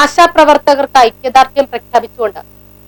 ആശാപ്രവർത്തകർക്ക് ഐക്യദാർഢ്യം പ്രഖ്യാപിച്ചുകൊണ്ട്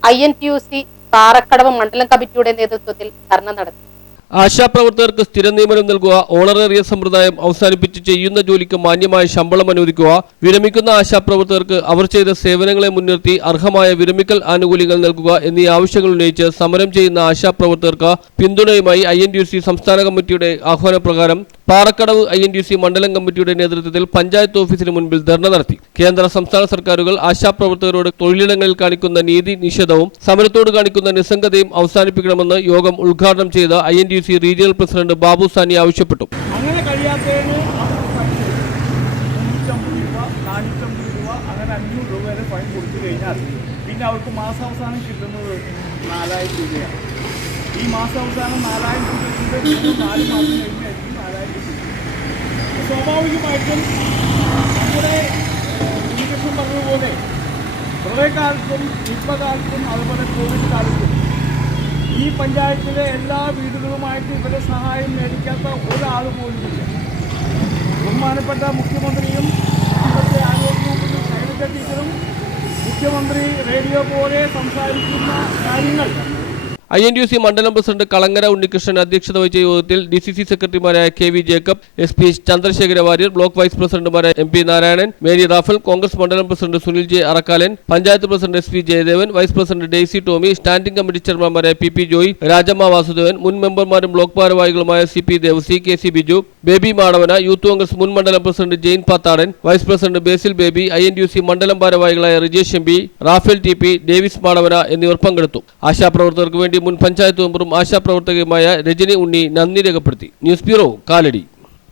I N T U C Parakkadavu മണ്ഡലം കമ്മിറ്റിയുടെ നേതൃത്വത്തിൽ ധർണ നടത്തി. ആശാപ്രവർത്തകർക്ക് സ്ഥിര നിയമനം നൽകുക ഓണറേറിയ സമ്പ്രദായം അവസാനിപ്പിച്ച് ചെയ്യുന്ന ജോലിക്ക് മാന്യമായ ശമ്പളം അനുവദിക്കുക വിരമിക്കുന്ന ആശാപ്രവർത്തകർക്ക് അവർ ചെയ്ത സേവനങ്ങളെ മുൻനിർത്തി അർഹമായ വിരമിക്കൽ ആനുകൂല്യങ്ങൾ നൽകുക എന്നീ ആവശ്യങ്ങൾ ഉന്നയിച്ച് സമരം ചെയ്യുന്ന ആശാപ്രവർത്തകർക്ക് പിന്തുണയുമായി ഐ എൻ സംസ്ഥാന കമ്മിറ്റിയുടെ ആഹ്വാനപ്രകാരം പാറക്കടവ് ഐ എൻ മണ്ഡലം കമ്മിറ്റിയുടെ നേതൃത്വത്തിൽ പഞ്ചായത്ത് ഓഫീസിന് മുൻപിൽ ധർണ നടത്തി. കേന്ദ്ര സംസ്ഥാന സർക്കാരുകൾ ആശാപ്രവർത്തകരോട് തൊഴിലിടങ്ങളിൽ കാണിക്കുന്ന നീതി നിഷേധവും സമരത്തോട് കാണിക്കുന്ന നിസ്സംഗതയും അവസാനിപ്പിക്കണമെന്ന് യോഗം ഉദ്ഘാടനം ചെയ്ത I N C regional president Babu Sani ആവശ്യപ്പെട്ടു. അങ്ങനെ അങ്ങനെ കൊടുത്തു പിന്നെ കിട്ടുന്നത് ഈ നാല് മാസം രൂപ. സ്വാഭാവികമായിട്ടും നമ്മുടെ പറഞ്ഞതുപോലെ പ്രളയകാലത്തും നിപ്പകാലത്തും അതുപോലെ കോവിഡ് കാലത്തും ഈ പഞ്ചായത്തിലെ എല്ലാ വീടുകളുമായിട്ട് ഇവരെ സഹായം മേടിക്കാത്ത ഒരാൾ പോലുമില്ല ബഹുമാനപ്പെട്ട മുഖ്യമന്ത്രിയും ഇവിടുത്തെ ആരോഗ്യവകുപ്പിലും ശൈലജ ടീച്ചറും മുഖ്യമന്ത്രി റേഡിയോ പോലെ സംസാരിക്കുന്ന കാര്യങ്ങൾ ഐ എൻ ഡി സി മണ്ഡലം പ്രസിഡന്റ് കളങ്ങര ഉണ്ണികൃഷ്ണൻ അധ്യക്ഷത വഹിച്ച യോഗത്തിൽ ഡി സി സി സെക്രട്ടറിമാരായ K V Jacob S P Chandrasekhara Warrier block vice പ്രസിഡന്റുമാരായ M P Narayanan Mary Raphael Congress മണ്ഡലം president Sunil J Arakkalan panchayat president S P Jayadevan vice president Daisy Tommy standing committee ചെയർമാൻമാരായ P P Joy Rajamma Vasudevan മുൻ മെമ്പർമാരും block ഭാരവാഹികളുമായ C P Devassy K C Biju Baby Madavana youth Congress മുൻ മണ്ഡലം president Jain Pathadan vice president Basil Baby I N U C മണ്ഡലം ഭാരവാഹികളായ Rijesh M P Raphael T P Davis Madavana എന്നിവർ പങ്കെടുത്തു. ആശാപ്രവർത്തകർക്ക് വേണ്ടി മുൻ പഞ്ചായത്ത് മെമ്പറും ആശാപ്രവർത്തകയുമായ രജനി ഉണ്ണി നന്ദി രേഖപ്പെടുത്തി. News bureau Kalady.